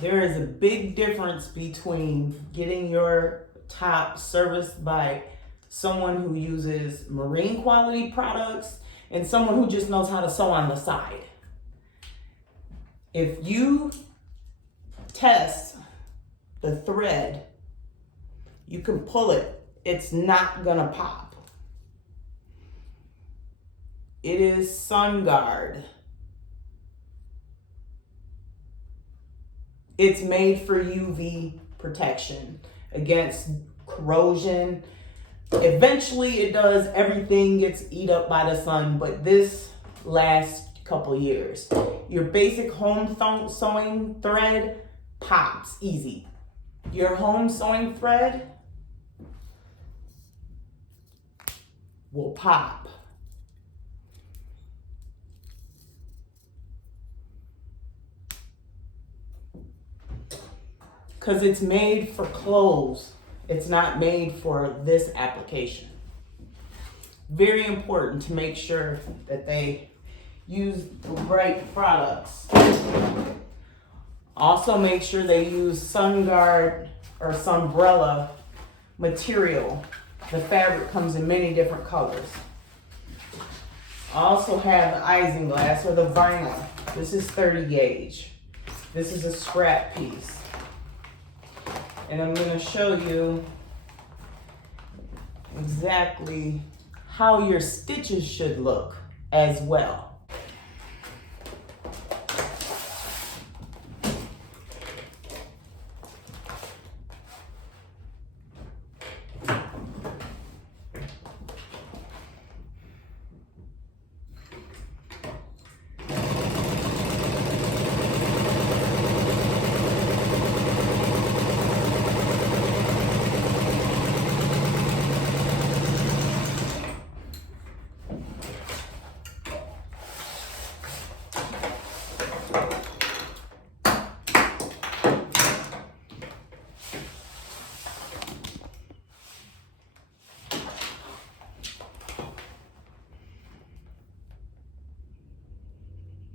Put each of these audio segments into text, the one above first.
There is a big difference between getting your top serviced by someone who uses marine quality products and someone who just knows how to sew on the side. If you test the thread, you can pull it, it's not gonna pop. It is SunGuard. It's made for UV protection against corrosion. Eventually it does, everything gets eat up by the sun, but this lasts a couple years. Your basic home sewing thread pops easy. Your home sewing thread will pop. Because it's made for clothes. It's not made for this application. Very important to make sure that they use the right products. Also make sure they use SunGuard or Sunbrella material. The fabric comes in many different colors. I also have the isinglass or the vinyl. This is 30 gauge. This is a scrap piece. And I'm going to show you exactly how your stitches should look as well.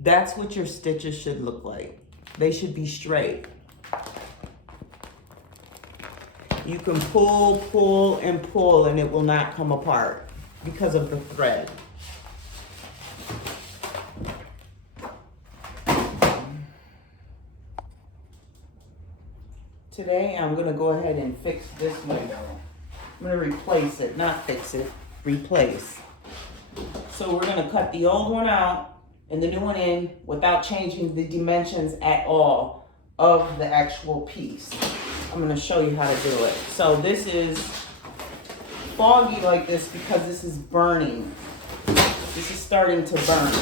That's what your stitches should look like. They should be straight. You can pull, and pull, and it will not come apart because of the thread. Today, I'm gonna go ahead and fix this window. I'm gonna replace it, not fix it, replace. So we're gonna cut the old one out and the new one in without changing the dimensions at all of the actual piece. I'm gonna show you how to do it. So this is foggy like this because this is burning. This is starting to burn.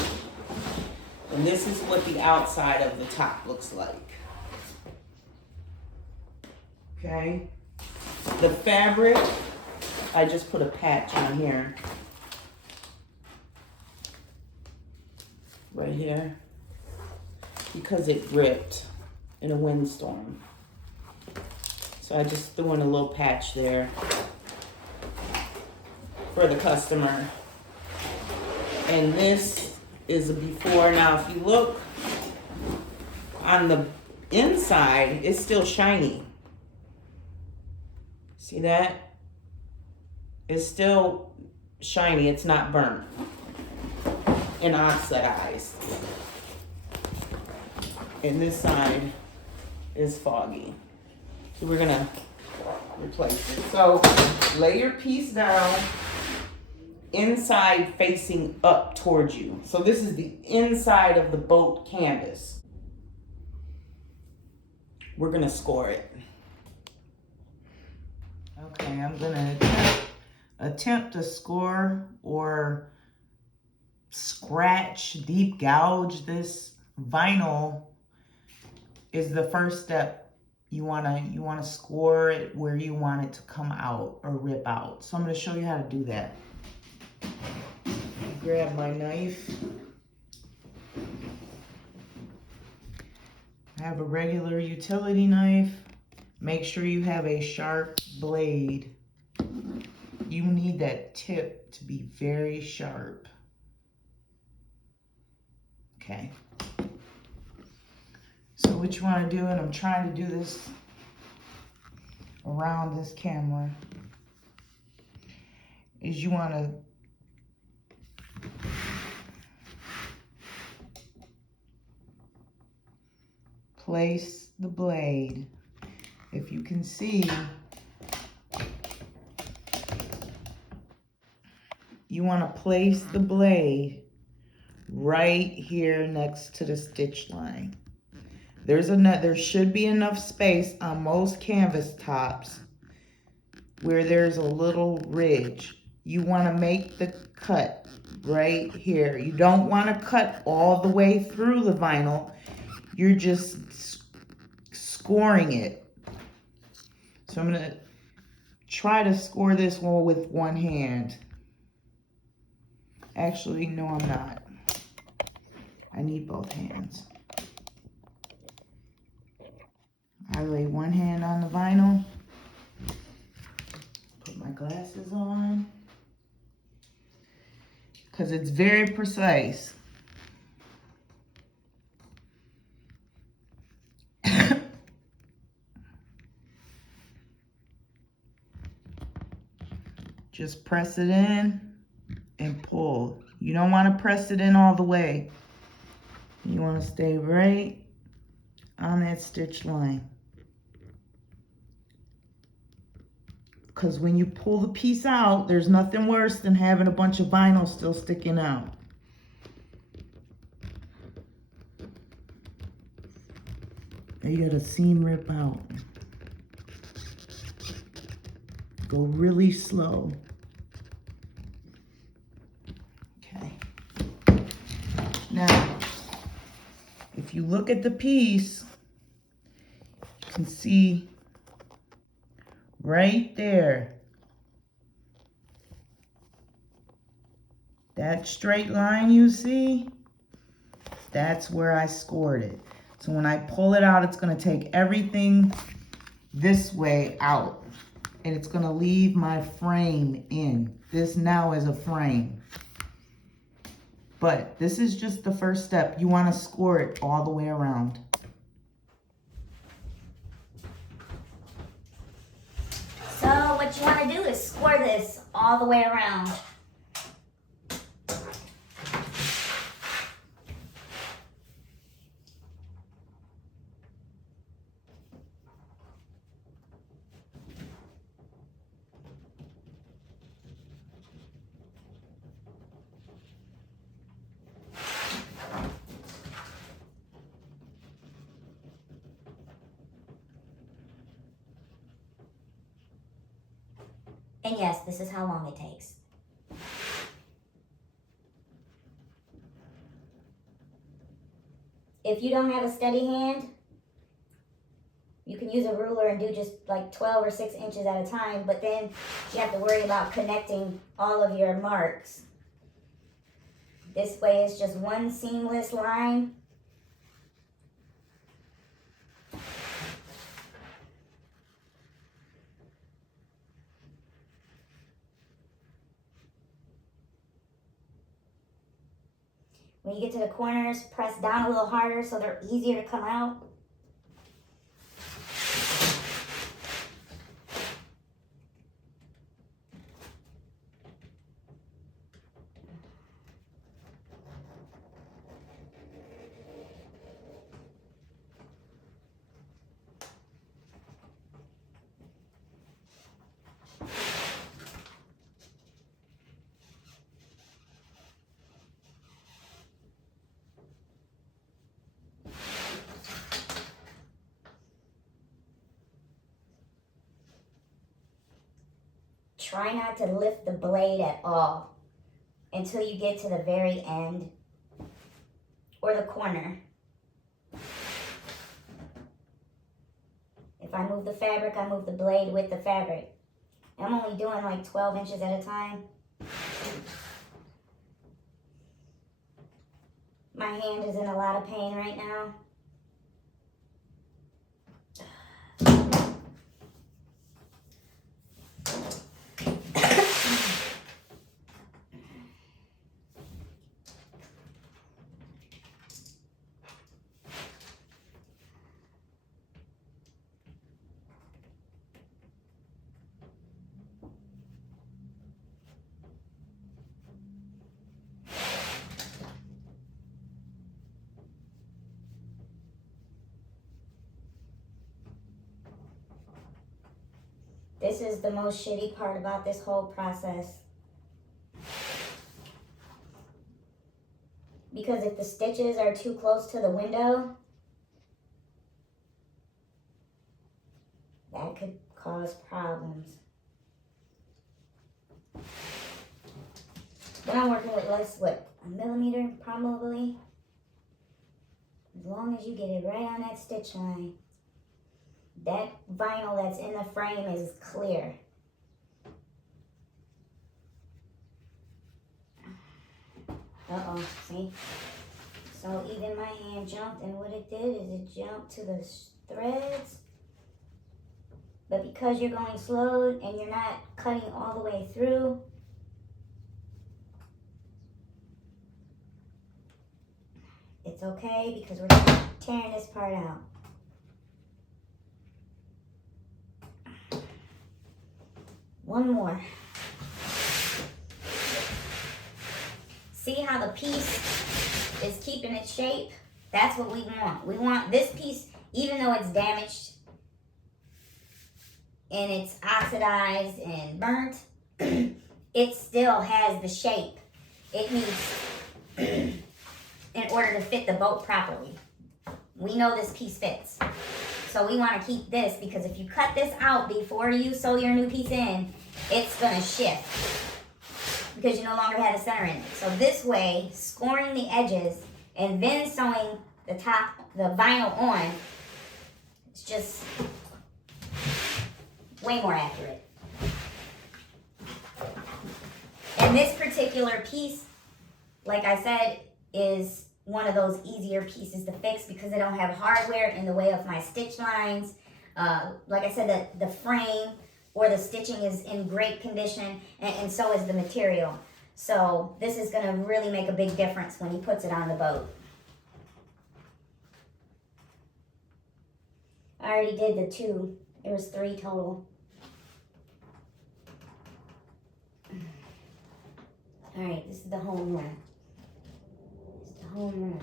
And this is what the outside of the top looks like. Okay? The fabric, I just put a patch on here. Right here, because it ripped in a windstorm. So I just threw in a little patch there for the customer. And this is a before. Now, if you look on the inside, it's still shiny. See that? It's still shiny, it's not burnt and oxidized. And this side is foggy. So we're gonna replace it. So lay your piece down inside facing up towards you. So this is the inside of the boat canvas. We're gonna score it. Okay, I'm gonna attempt to score or scratch, deep gouge this vinyl is the first step. You wanna score it where you want it to come out or rip out. So I'm gonna show you how to do that. Grab my knife. I have a regular utility knife. Make sure you have a sharp blade. You need that tip to be very sharp. Okay. So what you want to do, and I'm trying to do this around this camera, is you want to place the blade. If you can see, you want to place the blade right here next to the stitch line. There should be enough space on most canvas tops where there's a little ridge. You want to make the cut right here. You don't want to cut all the way through the vinyl. You're just scoring it. So I'm going to try to score this one with one hand. Actually, no, I'm not. I need both hands. I lay one hand on the vinyl. Put my glasses on. Because it's very precise. Just press it in and pull. You don't want to press it in all the way. You want to stay right on that stitch line. Because when you pull the piece out, there's nothing worse than having a bunch of vinyl still sticking out. You got a seam rip out. Go really slow. Okay. Now, if you look at the piece, you can see right there, that straight line you see, that's where I scored it. So when I pull it out, it's going to take everything this way out. And it's going to leave my frame in. This now is a frame. But this is just the first step. You want to score it all the way around. So what you want to do is score this all the way around. And yes, this is how long it takes. If you don't have a steady hand, you can use a ruler and do just like 12 or 6 inches at a time, but then you have to worry about connecting all of your marks. This way it's just one seamless line. When you get to the corners, press down a little harder so they're easier to come out. Try not to lift the blade at all until you get to the very end or the corner. If I move the fabric, I move the blade with the fabric. I'm only doing like 12 inches at a time. My hand is in a lot of pain right now. This is the most shitty part about this whole process. Because if the stitches are too close to the window, that could cause problems. But I'm working with less, what, a millimeter probably? As long as you get it right on that stitch line. That vinyl that's in the frame is clear. Uh-oh, see? So even my hand jumped, and what it did is it jumped to the threads. But because you're going slow and you're not cutting all the way through, it's okay because we're tearing this part out. One more. See how the piece is keeping its shape? That's what we want. We want this piece, even though it's damaged and it's oxidized and burnt, it still has the shape it needs in order to fit the boat properly. We know this piece fits. So we want to keep this because if you cut this out before you sew your new piece in, it's going to shift because you no longer have a center in it. So this way, scoring the edges and then sewing the top, the vinyl on, it's just way more accurate. And this particular piece, like I said, is one of those easier pieces to fix because I don't have hardware in the way of my stitch lines. Like I said, the frame or the stitching is in great condition, and so is the material. So this is going to really make a big difference when he puts it on the boat. I already did the 2. There was 3 total. All right, this is the home run. This is the home run.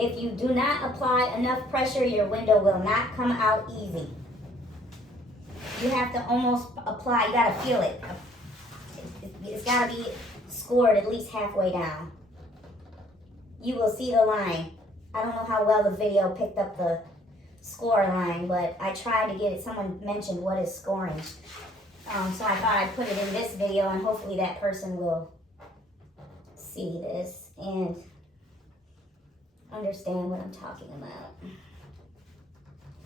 If you do not apply enough pressure, your window will not come out easy. You have to almost apply, you gotta feel it. It's gotta be scored at least halfway down. You will see the line. I don't know how well the video picked up the score line, but I tried to get it. Someone mentioned what is scoring. So I thought I'd put it in this video and hopefully that person will see this and understand what I'm talking about.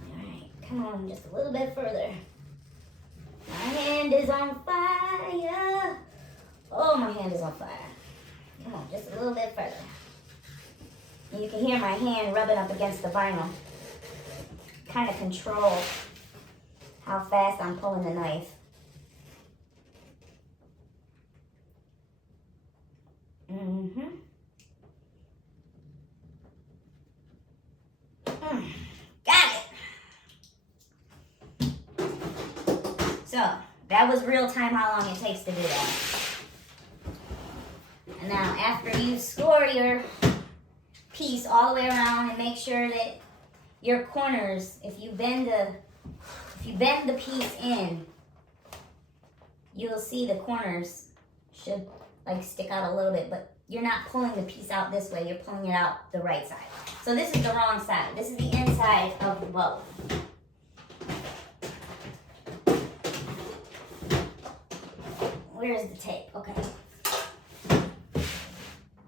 Alright, come on, just a little bit further. My hand is on fire. Oh, my hand is on fire. Come on, just a little bit further. And you can hear my hand rubbing up against the vinyl. Kind of control how fast I'm pulling the knife. Got it. So, that was real time how long it takes to do that. And now, after you score your piece all the way around and make sure that your corners, if you bend the piece in, you'll see the corners should like stick out a little bit, but you're not pulling the piece out this way, you're pulling it out the right side. So this is the wrong side. This is the inside of the boat. Where's the tape? Okay.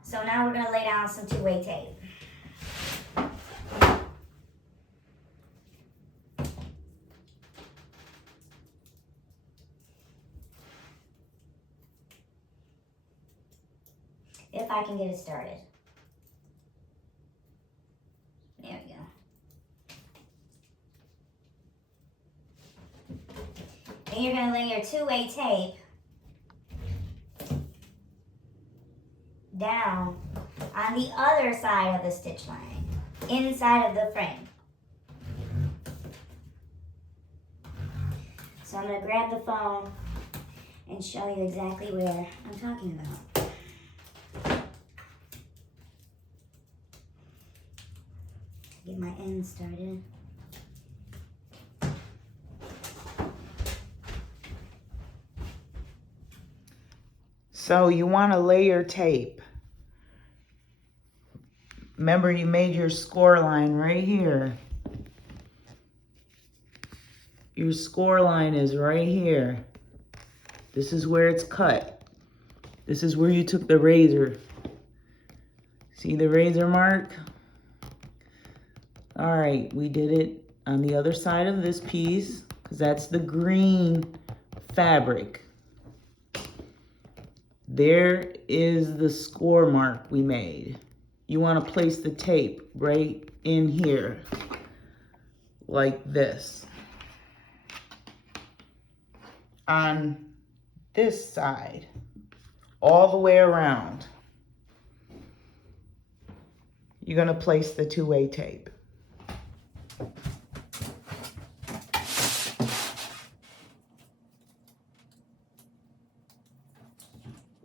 So now we're gonna lay down some two-way tape. If I can get it started. There we go. And you're going to lay your two-way tape down on the other side of the stitch line, inside of the frame. So I'm going to grab the phone and show you exactly where I'm talking about. Get my end started. So you want to layer tape. Remember, you made your score line right here. Your score line is right here. This is where it's cut. This is where you took the razor. See the razor mark? All right, we did it on the other side of this piece because that's the green fabric. There is the score mark we made. You want to place the tape right in here, like this. On this side, all the way around, you're going to place the two-way tape.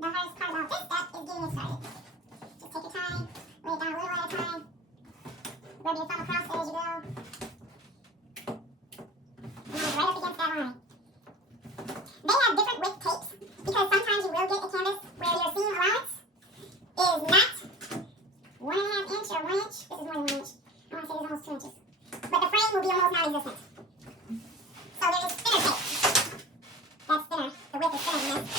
The hardest part about this step is getting it started. Just take your time, lay it down a little at a time, rub your thumb across it as you go. And right up against that line. They have different width tapes because sometimes you will get a canvas where your seam allowance is not 1.5 inch or 1 inch. This is more than 1 inch. I want to say it's almost 2 inches. But the frame will be almost non-existent. So there is thinner tape. That's thinner. The width is thinner than this.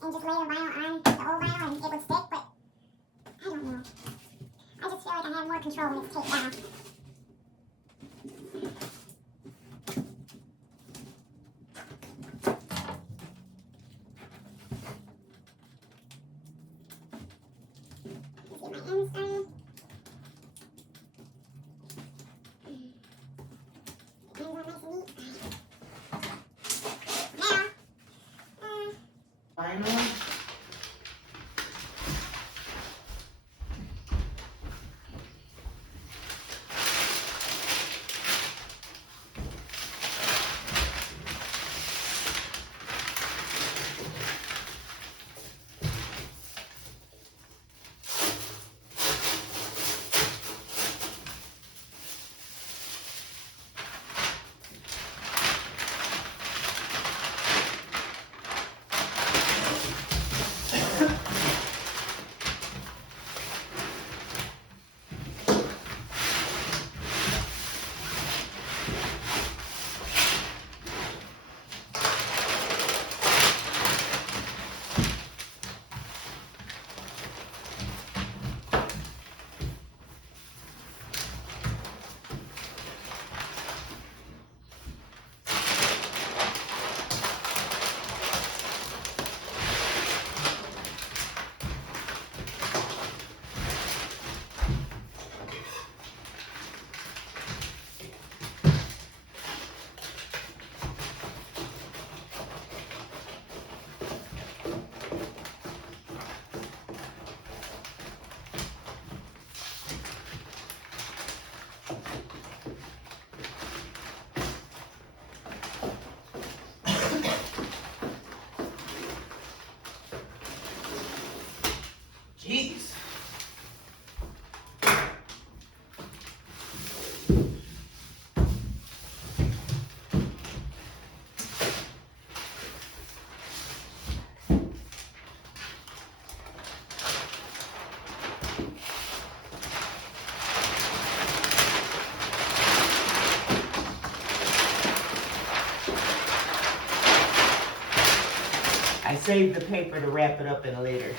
And just lay the vinyl on the old vinyl and it would stick, but I don't know. I just feel like I have more control when it's taped down. Let's get my ends started. Ends are nice and neat. Vinyl. Jeez. I saved the paper to wrap it up in later.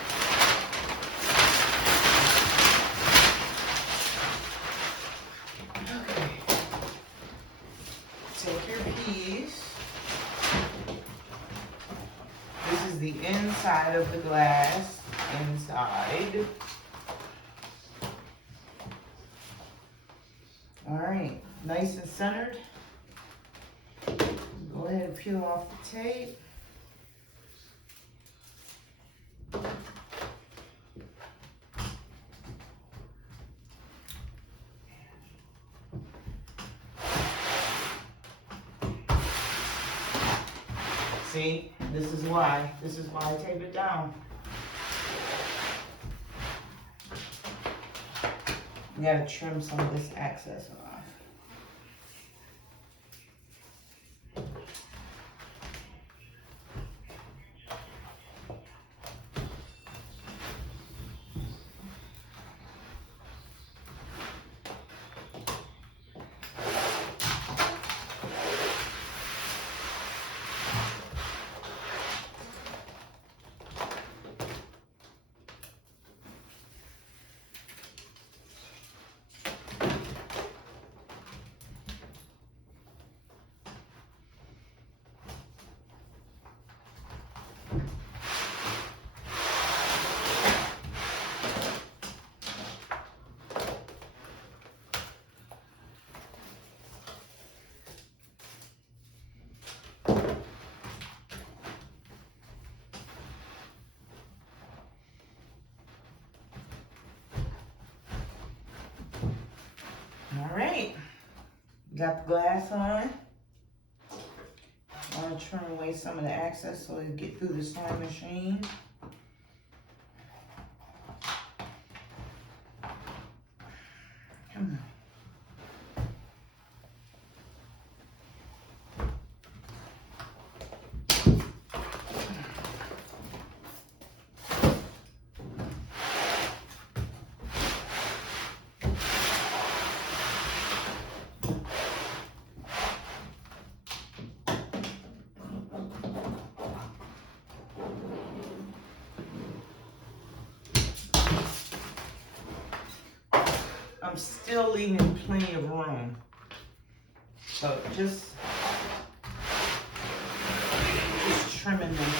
is the inside of the glass. Inside. All right, nice and centered. Go ahead and peel off the tape. See, this is why I tape it down. You gotta trim some of this excess off. All right, got the glass on. I want to trim away some of the excess so we get through the sewing machine. Come on. I'm still leaving plenty of room. So just trimming them.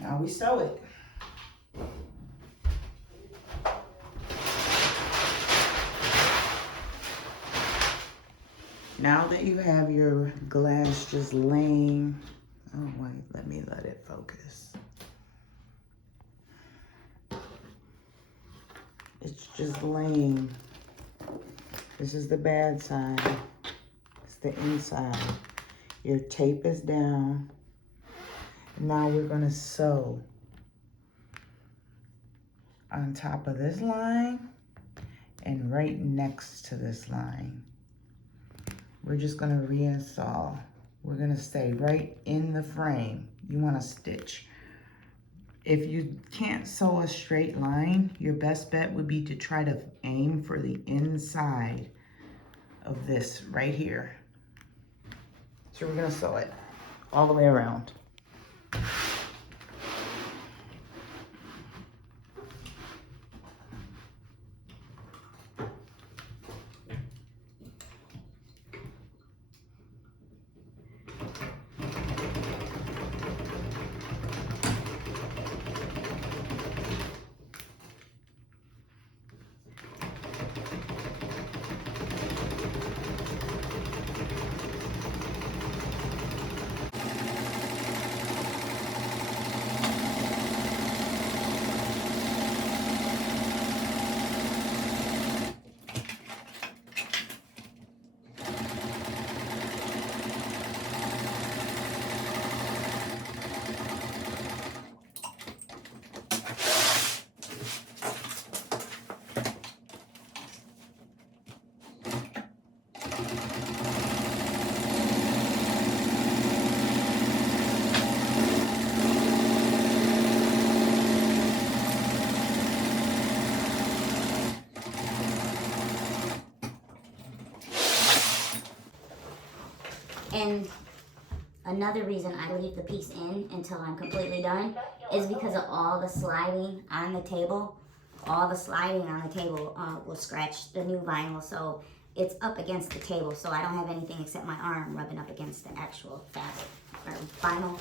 Now we sew it. Now that you have your glass just laying, oh wait, let it focus. It's just laying. This is the bad side. It's the inside. Your tape is down. Now we're gonna sew on top of this line and right next to this line. We're just gonna reinstall. We're gonna stay right in the frame. You wanna stitch. If you can't sew a straight line, your best bet would be to try to aim for the inside of this right here. So we're gonna sew it all the way around. And another reason I leave the piece in until I'm completely done is because of all the sliding on the table. All the sliding on the table will scratch the new vinyl, so it's up against the table, so I don't have anything except my arm rubbing up against the actual fabric or vinyl.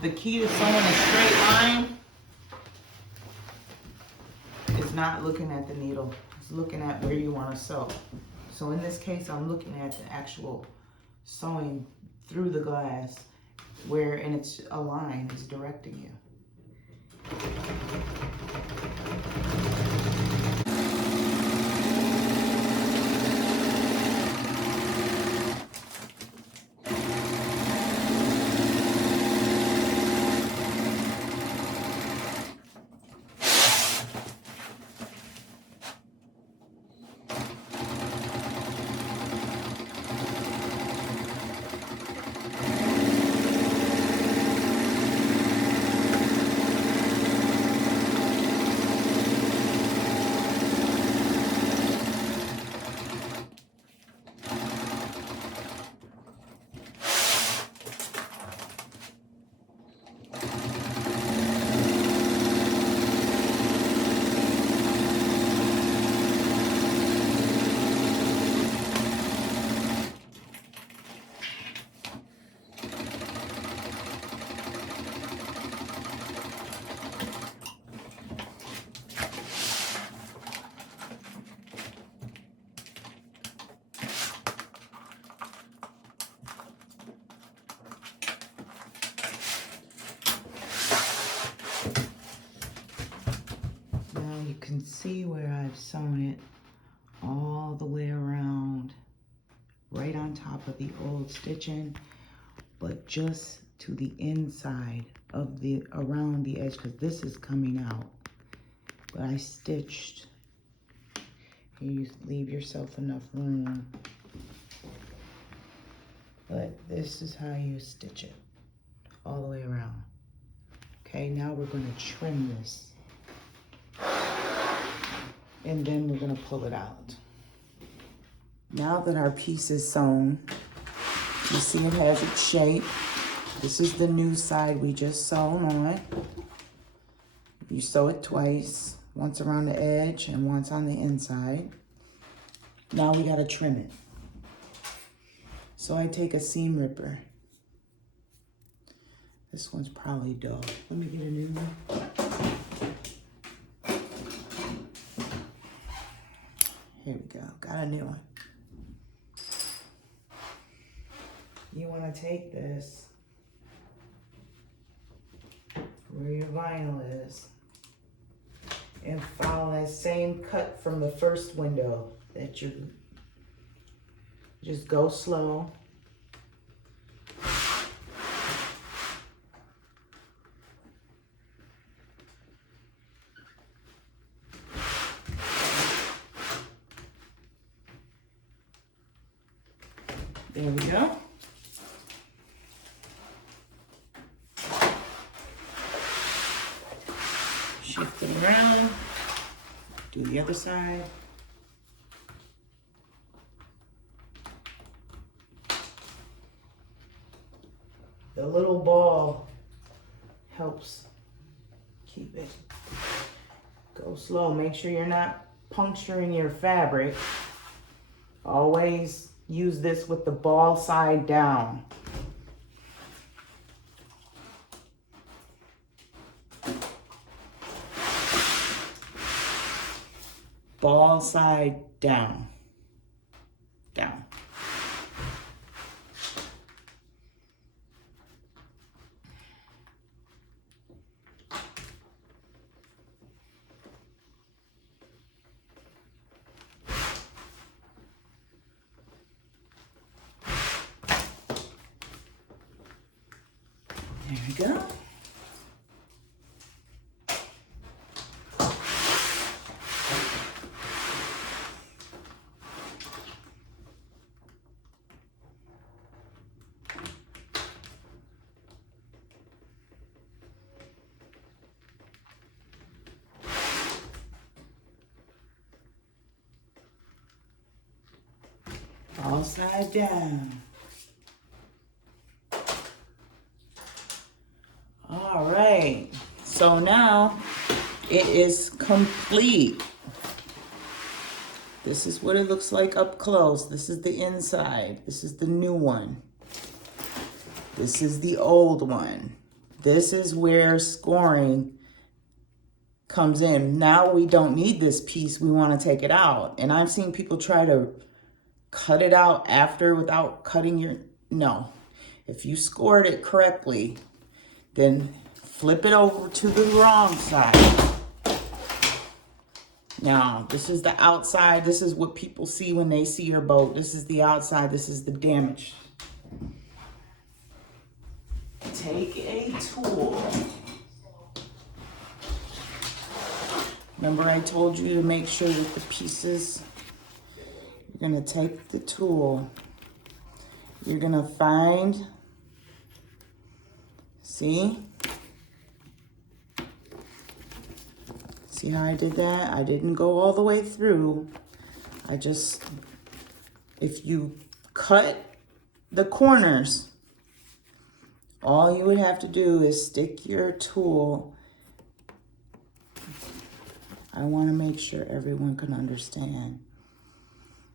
The key to sewing a straight line is not looking at the needle. It's looking at where you want to sew. So in this case, I'm looking at the actual sewing through the glass where, and it's a line is directing you. You can see where I've sewn it all the way around, right on top of the old stitching, but just to the inside of the, around the edge, because this is coming out. But I stitched, you leave yourself enough room, but this is how you stitch it, all the way around. Okay, now we're gonna trim this. And then we're gonna pull it out. Now that our piece is sewn, you see it has its shape. This is the new side we just sewn on. You sew it twice, once around the edge and once on the inside. Now we gotta trim it. So I take a seam ripper. This one's probably dull. Let me get a new one. Here we go, got a new one. You wanna take this where your vinyl is and follow that same cut from the first window that you just go slow. There we go. Shift it around. Do the other side. helps keep it. Go slow. Make sure you're not puncturing your fabric. Always use this with the ball side down. Ball side down. Down. There we go. All side down. All right, so now it is complete. This is what it looks like up close. This is the inside. This is the new one. This is the old one. This is where scoring comes in. Now we don't need this piece. We want to take it out. And I've seen people try to cut it out after without cutting your... No. If you scored it correctly, then flip it over to the wrong side. Now, this is the outside. This is what people see when they see your boat. This is the outside. This is the damage. Take a tool. Remember I told you to make sure that the pieces, you're going to take the tool. You're going to find, see? See how I did that? I didn't go all the way through. I just, if you cut the corners, all you would have to do is stick your tool. I want to make sure everyone can understand.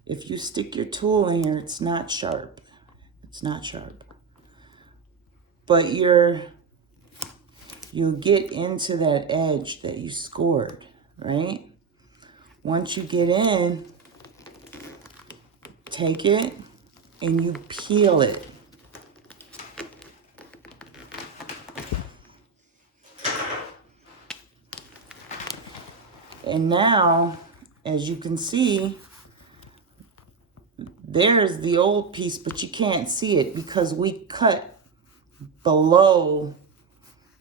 If you stick your tool in here, it's not sharp. It's not sharp. But you'll get into that edge that you scored, right? Once you get in, take it and you peel it. And now, as you can see, there's the old piece, but you can't see it because we cut below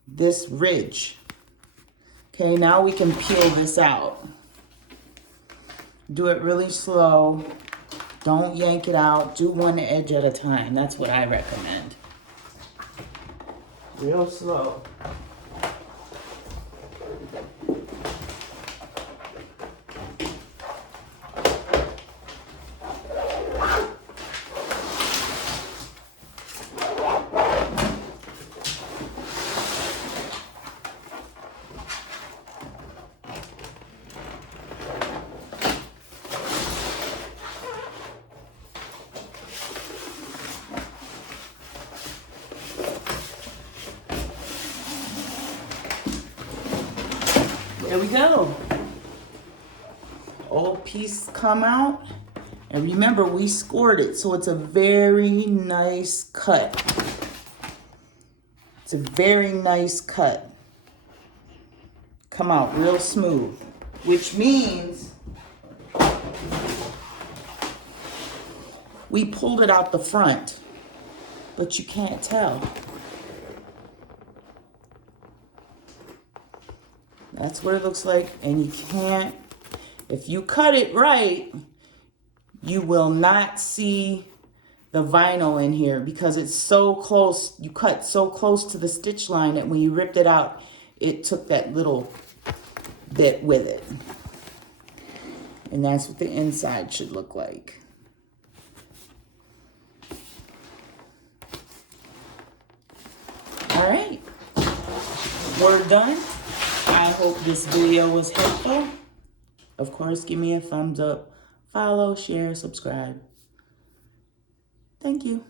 this ridge. Okay, now we can peel this out. Do it really slow. Don't yank it out. Do one edge at a time. That's what I recommend. Real slow. There we go. Old piece come out. And remember, we scored it, so it's a very nice cut. It's a very nice cut. Come out real smooth, which means we pulled it out the front, but you can't tell. That's what it looks like, and you can't, if you cut it right, you will not see the vinyl in here because it's so close, you cut so close to the stitch line that when you ripped it out, it took that little bit with it. And that's what the inside should look like. All right. we're done. I hope this video was helpful. Of course, give me a thumbs up, follow, share, subscribe. Thank you.